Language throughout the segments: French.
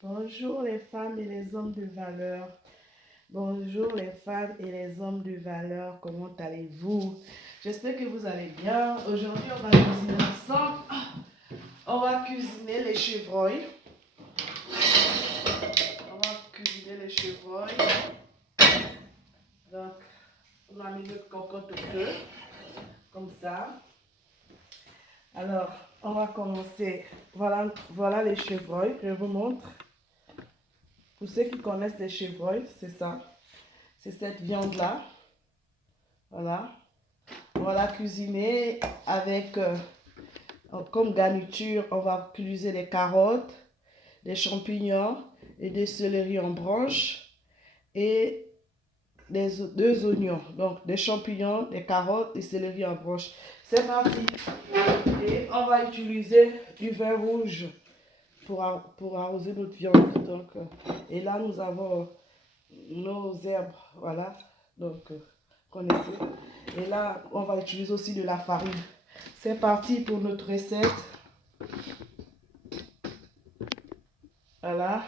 Bonjour les femmes et les hommes de valeur. Bonjour les femmes et les hommes de valeur. Comment allez-vous? J'espère que vous allez bien. Aujourd'hui, on va cuisiner ensemble. On va cuisiner les chevreuils. Donc, on a mis notre cocotte au feu. Comme ça. Alors, on va commencer. Voilà les chevreuils. Je vous montre. Pour ceux qui connaissent les chevreuils, c'est ça. C'est cette viande-là. Voilà. On va la cuisiner avec, comme garniture, on va utiliser des carottes, des champignons et des céleri en branches et deux oignons. Donc, des champignons, des carottes et céleri en branches. C'est parti. Et on va utiliser du vin rouge pour arroser notre viande. Donc, et là, nous avons nos herbes. Voilà. Donc, connaissez. Et là, on va utiliser aussi de la farine. C'est parti pour notre recette. Voilà.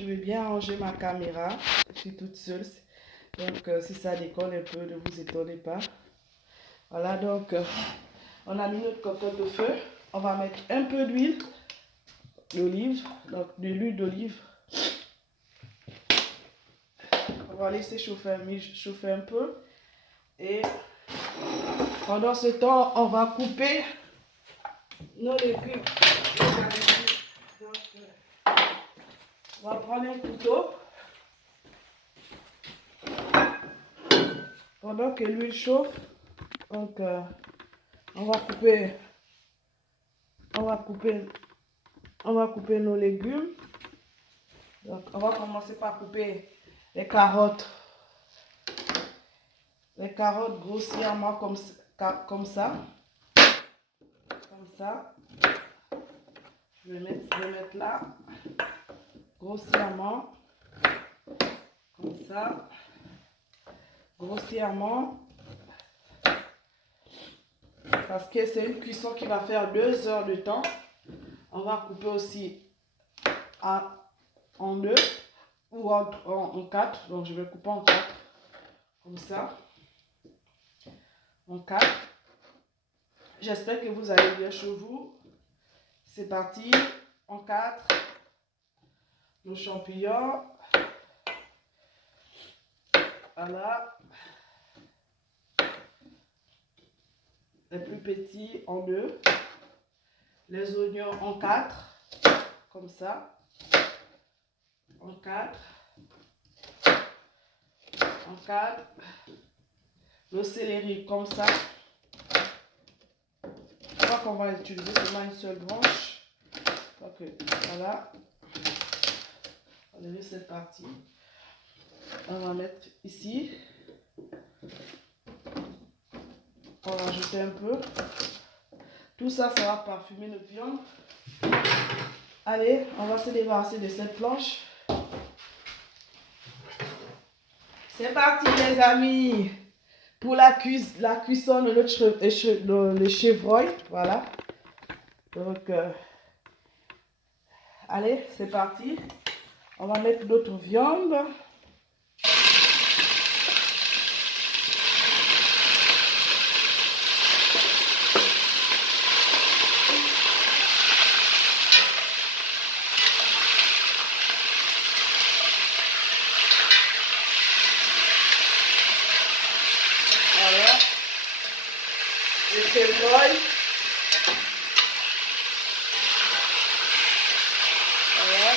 Je vais bien ranger ma caméra. Je suis toute seule. Donc, si ça décolle un peu, ne vous étonnez pas. Voilà, donc, on a mis notre cocotte au feu. On va mettre un peu d'huile d'olive. Donc, de l'huile d'olive. On va laisser chauffer un peu. Et pendant ce temps, on va couper nos légumes. Donc, on va prendre un couteau. Pendant que l'huile chauffe, donc on va couper nos légumes. Donc on va commencer par couper les carottes. Les carottes grossièrement comme ça. Comme ça. Je vais mettre là. Grossièrement. Comme ça. Grossièrement. Parce que c'est une cuisson qui va faire 2 heures de temps. On va couper aussi en 2 ou en 4. Donc je vais couper en 4. Comme ça. En 4. J'espère que vous allez bien chez vous. C'est parti. En 4. Nos champignons. Voilà. Les plus petits en 2. Les oignons en 4. Comme ça. En 4. En 4. Le céleri comme ça. Je crois qu'on va utiliser seulement une seule branche. Ok, voilà. On va lever cette partie. On va mettre ici. On va rajouter un peu. Tout ça, ça va parfumer notre viande. Allez, on va se débarrasser de cette planche. C'est parti les amis. Pour la cuisson de le chevreuil. Voilà. Donc, allez, c'est parti. On va mettre notre viande. Voilà. Le chevreuil. Voilà.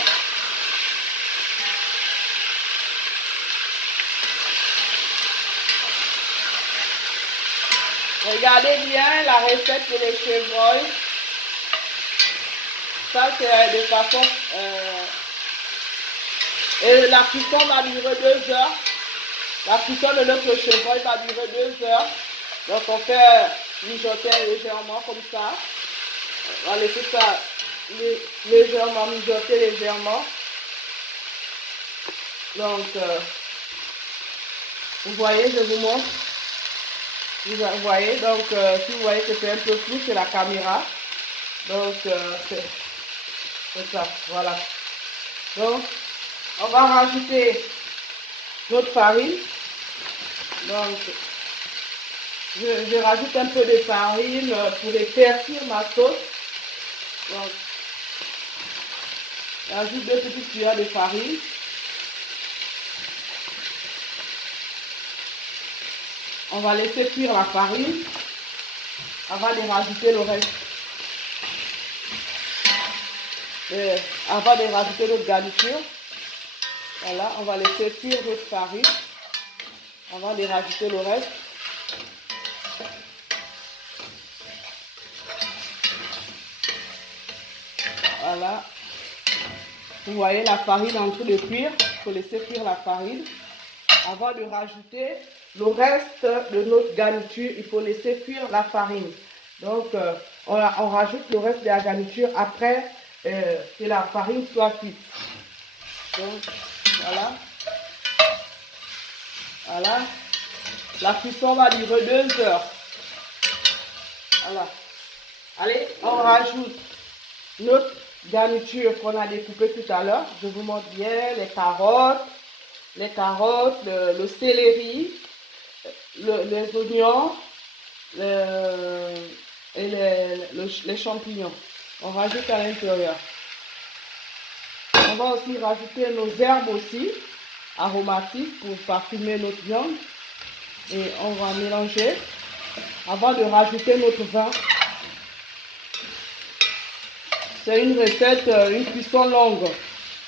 Regardez bien la recette pour les chevreuils. Ça, c'est de façon... et la cuisson va durer 2 heures. La cuisson de notre chevreuil va durer 2 heures. Donc, on fait mijoter légèrement comme ça. On va laisser ça légèrement mijoter légèrement. Donc, vous voyez, je vous montre. Vous voyez, donc, si vous voyez que c'est un peu flou, c'est la caméra. Donc, c'est ça, voilà. Donc, on va rajouter notre farine. Donc, je rajoute un peu de farine pour épaissir ma sauce. Donc, j'ajoute 2 petites cuillères de farine. On va laisser cuire la farine avant de rajouter le reste. Avant de rajouter notre garniture. Voilà, on va laisser cuire notre farine avant de rajouter le reste. Voilà. Vous voyez la farine en train de cuire. Il faut laisser cuire la farine. Avant de rajouter le reste de notre garniture, il faut laisser cuire la farine. Donc, on rajoute le reste de la garniture après que la farine soit cuite. Donc, voilà. Voilà. La cuisson va durer 2 heures. Voilà. Allez, on rajoute notre garniture qu'on a découpée tout à l'heure. Je vous montre bien les carottes, le céleri, les oignons et les champignons. On rajoute à l'intérieur. On va aussi rajouter nos herbes aussi, aromatiques pour parfumer notre viande. Et on va mélanger avant de rajouter notre vin. C'est une recette, une cuisson longue.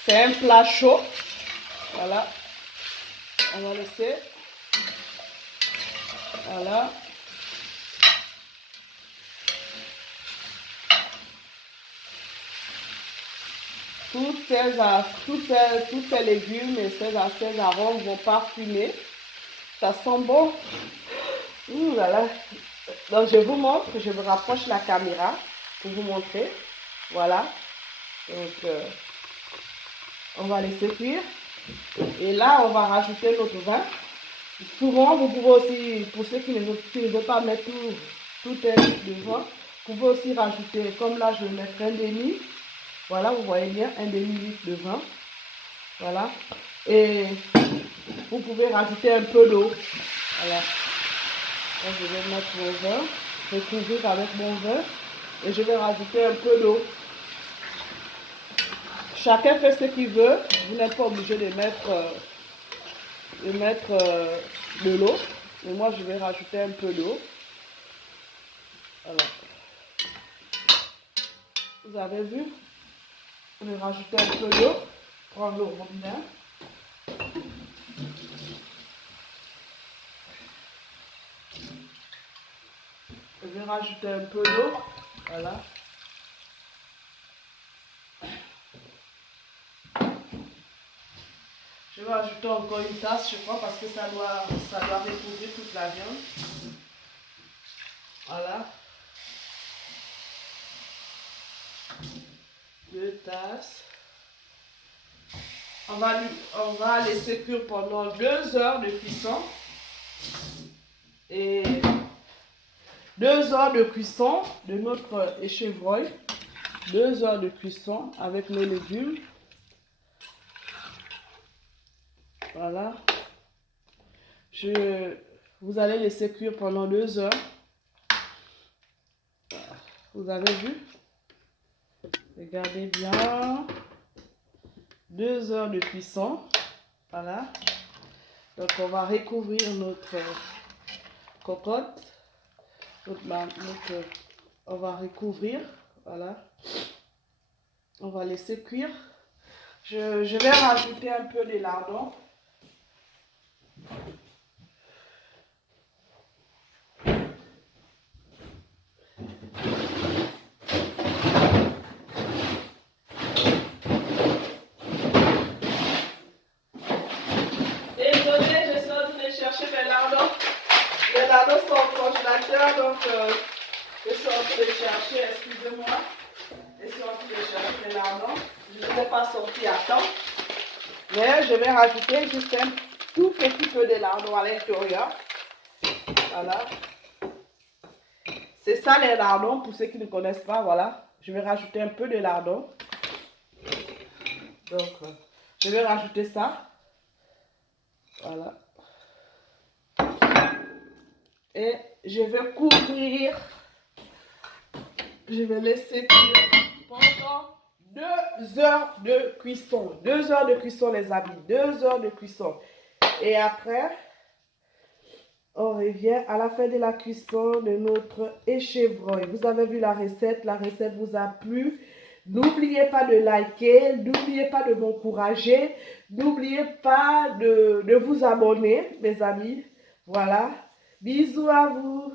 C'est un plat chaud. Voilà. On va laisser. Voilà. Tous ces légumes et ces arômes vont parfumer. Ça sent bon. Ouh là là. Donc je vous montre, je me rapproche la caméra pour vous montrer. Voilà. Donc on va laisser cuire. Et là, on va rajouter notre vin. Souvent, vous pouvez aussi, pour ceux qui ne veulent pas mettre tout un litre de vin, vous pouvez aussi rajouter, comme là, je vais mettre un demi. Voilà, vous voyez bien, un demi-litre de vin. Voilà. Et vous pouvez rajouter un peu d'eau. Voilà. Donc, je vais mettre mon vin, recouvrir avec mon vin. Et je vais rajouter un peu d'eau. Chacun fait ce qu'il veut. Vous n'êtes pas obligé de mettre de l'eau. Mais moi, je vais rajouter un peu d'eau. Voilà. Vous avez vu? Je vais rajouter un peu d'eau. Prendre le robinet. Je vais rajouter un peu d'eau. Voilà. Je vais ajouter encore une tasse, je crois, parce que ça doit recouvrir toute la viande. Voilà. 2 tasses. On va laisser cuire pendant 2 heures de cuisson. Et 2 heures de cuisson de notre échevreuil. 2 heures de cuisson avec nos légumes. Voilà. Vous allez laisser cuire pendant 2 heures. Vous avez vu? Regardez bien. 2 heures de cuisson. Voilà. Donc on va recouvrir notre cocotte. On va recouvrir. Voilà. On va laisser cuire. Je vais rajouter un peu de lardons. Désolée, je suis en train de chercher mes lardons. Les lardons sont au congélateur, donc je suis en train de chercher, excusez-moi. Je suis en train de chercher les lardons. Je ne les ai pas sortis à temps. Mais je vais rajouter juste un tout petit peu de lardons à l'intérieur. Voilà. C'est ça les lardons, pour ceux qui ne connaissent pas, voilà. Je vais rajouter un peu de lardons. Donc, je vais rajouter ça. Voilà. Et je vais couvrir. Je vais laisser cuire pendant 2 heures de cuisson. 2 heures de cuisson, les amis. 2 heures de cuisson. Et après, on revient à la fin de la cuisson de notre échevreuil. Vous avez vu la recette vous a plu. N'oubliez pas de liker, n'oubliez pas de m'encourager, n'oubliez pas de vous abonner, mes amis. Voilà. Bisous à vous.